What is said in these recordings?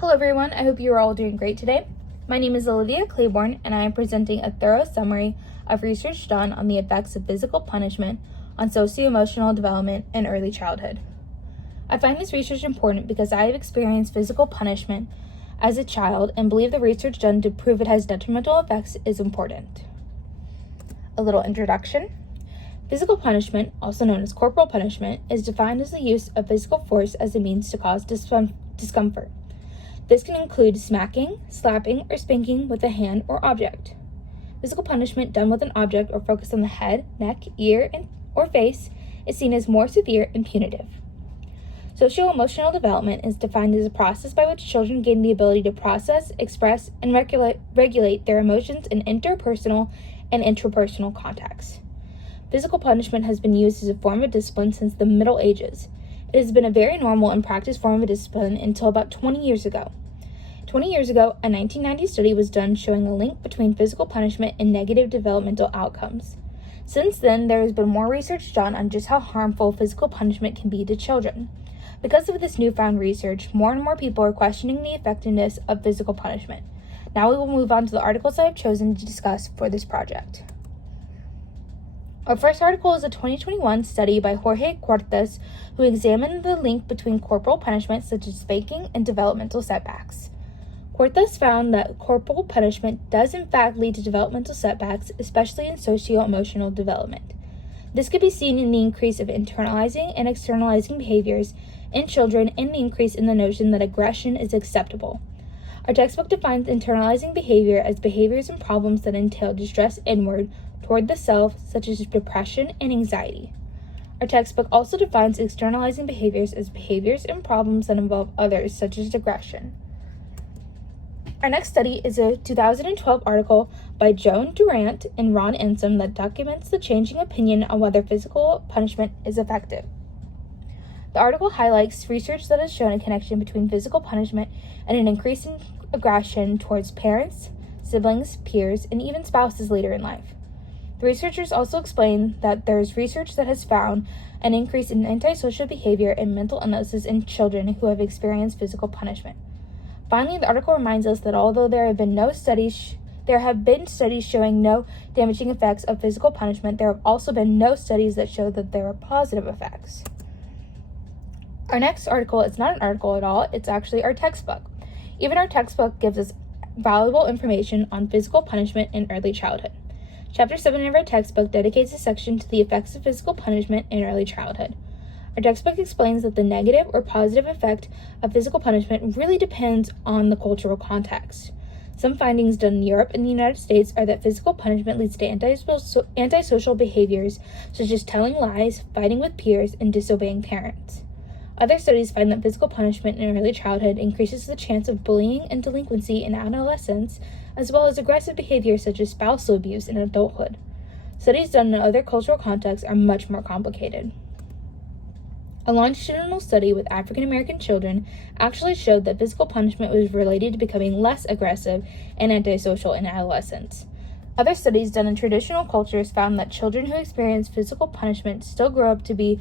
Hello everyone, I hope you are all doing great today. My name is Olivia Claiborne and I am presenting a thorough summary of research done on the effects of physical punishment on socio-emotional development in early childhood. I find this research important because I have experienced physical punishment as a child and believe the research done to prove it has detrimental effects is important. A little introduction. Physical punishment, also known as corporal punishment, is defined as the use of physical force as a means to cause discomfort. This can include smacking, slapping, or spanking with a hand or object. Physical punishment done with an object or focused on the head, neck, ear, or face is seen as more severe and punitive. Socioemotional development is defined as a process by which children gain the ability to process, express, and regulate their emotions in interpersonal and intrapersonal contexts. Physical punishment has been used as a form of discipline since the Middle Ages. It has been a very normal and practiced form of discipline until about 20 years ago. 20 years ago, a 1990 study was done showing a link between physical punishment and negative developmental outcomes. Since then, there has been more research done on just how harmful physical punishment can be to children. Because of this newfound research, more and more people are questioning the effectiveness of physical punishment. Now we will move on to the articles I have chosen to discuss for this project. Our first article is a 2021 study by Jorge Cortes, who examined the link between corporal punishment such as spanking and developmental setbacks. Cortes found that corporal punishment does in fact lead to developmental setbacks, especially in socio-emotional development. This could be seen in the increase of internalizing and externalizing behaviors in children and the increase in the notion that aggression is acceptable. Our textbook defines internalizing behavior as behaviors and problems that entail distress inward toward the self, such as depression and anxiety. Our textbook also defines externalizing behaviors as behaviors and problems that involve others, such as aggression. Our next study is a 2012 article by Joan Durant and Ron Ensom that documents the changing opinion on whether physical punishment is effective. The article highlights research that has shown a connection between physical punishment and an increase in aggression towards parents, siblings, peers, and even spouses later in life. The researchers also explain that there is research that has found an increase in antisocial behavior and mental illnesses in children who have experienced physical punishment. Finally, the article reminds us that although there have been studies showing no damaging effects of physical punishment, there have also been no studies that show that there are positive effects. Our next article is not an article at all, it's actually our textbook. Even our textbook gives us valuable information on physical punishment in early childhood. Chapter 7 of our textbook dedicates a section to the effects of physical punishment in early childhood. Our textbook explains that the negative or positive effect of physical punishment really depends on the cultural context. Some findings done in Europe and the United States are that physical punishment leads to antisocial behaviors such as telling lies, fighting with peers, and disobeying parents. Other studies find that physical punishment in early childhood increases the chance of bullying and delinquency in adolescence, as well as aggressive behavior such as spousal abuse in adulthood. Studies done in other cultural contexts are much more complicated. A longitudinal study with African American children actually showed that physical punishment was related to becoming less aggressive and antisocial in adolescence. Other studies done in traditional cultures found that children who experience physical punishment still grow up to be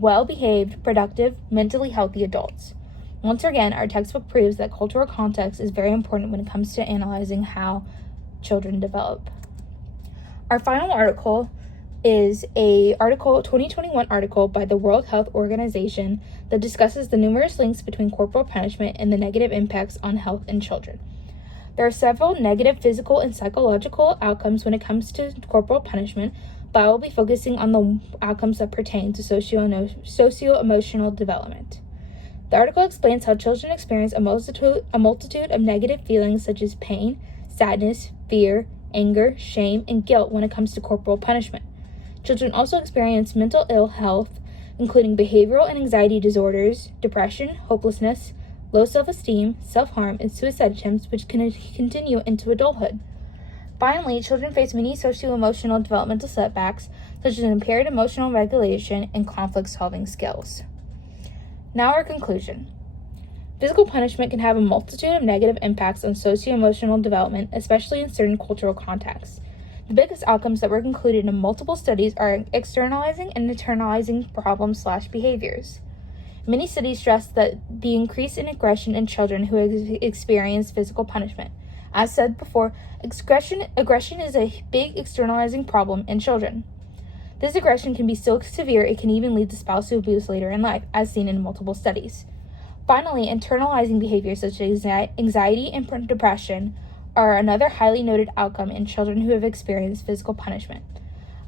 well-behaved, productive, mentally healthy adults. Once again, our textbook proves that cultural context is very important when it comes to analyzing how children develop. Our final article is a 2021 article by the World Health Organization that discusses the numerous links between corporal punishment and the negative impacts on health in children. There are several negative physical and psychological outcomes when it comes to corporal punishment, but I will be focusing on the outcomes that pertain to socio-emotional development. The article explains how children experience a multitude of negative feelings such as pain, sadness, fear, anger, shame, and guilt when it comes to corporal punishment. Children also experience mental ill health, including behavioral and anxiety disorders, depression, hopelessness, low self-esteem, self-harm, and suicide attempts, which can continue into adulthood. Finally, children face many socio-emotional developmental setbacks, such as impaired emotional regulation and conflict-solving skills. Now our conclusion. Physical punishment can have a multitude of negative impacts on socio-emotional development, especially in certain cultural contexts. The biggest outcomes that were concluded in multiple studies are externalizing and internalizing problems/behaviors. Many studies stress that the increase in aggression in children who experience physical punishment. As said before, aggression is a big externalizing problem in children. This aggression can be so severe it can even lead to spousal abuse later in life, as seen in multiple studies. Finally, internalizing behaviors such as anxiety and depression are another highly noted outcome in children who have experienced physical punishment.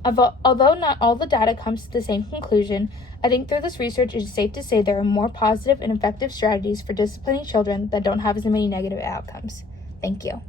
Although not all the data comes to the same conclusion, I think through this research it is safe to say there are more positive and effective strategies for disciplining children that don't have as many negative outcomes. Thank you.